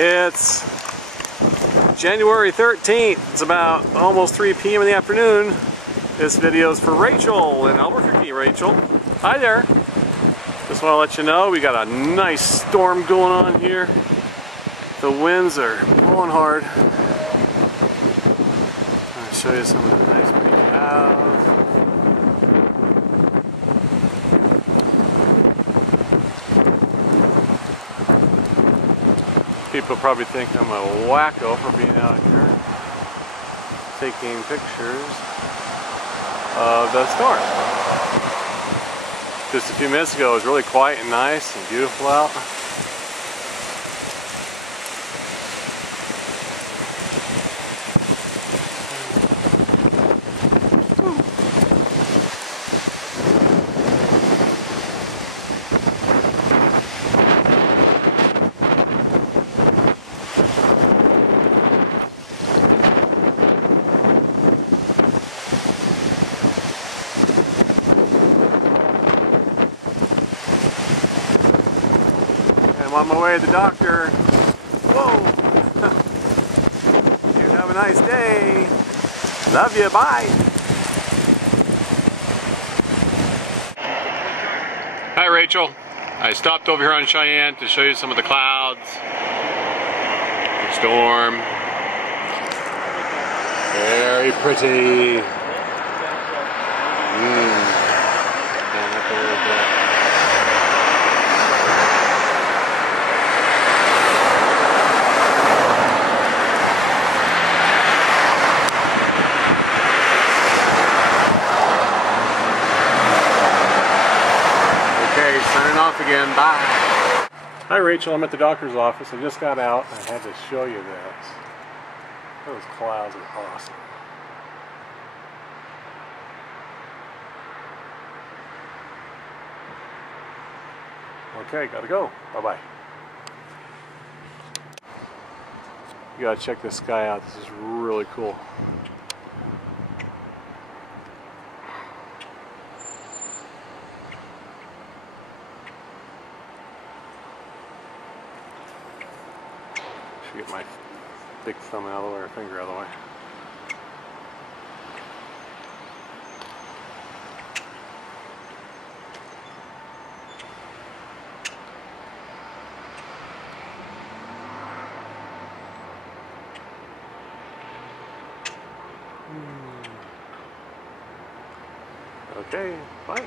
It's January 13th. It's about almost 3 p.m. in the afternoon. This video is for Rachel in Albuquerque. Rachel, hi there. Just want to let you know we got a nice storm going on here. The winds are blowing hard. I'll show you some of the nice big cows. People probably think I'm a wacko for being out here taking pictures of the storm. Just a few minutes ago it was really quiet and nice and beautiful out. I'm on my way to the doctor. Whoa! You have a nice day. Love you. Bye. Hi, Rachel. I stopped over here on Cheyenne to show you some of the clouds, the storm. Very pretty. Stand up a little bit. Signing off again. Bye. Hi, Rachel. I'm at the doctor's office. I just got out. I had to show you this. Those clouds are awesome. Okay, gotta go. Bye-bye. You gotta check this sky out. This is really cool. Get my thick thumb out of the way, or finger out of the way. Okay, bye.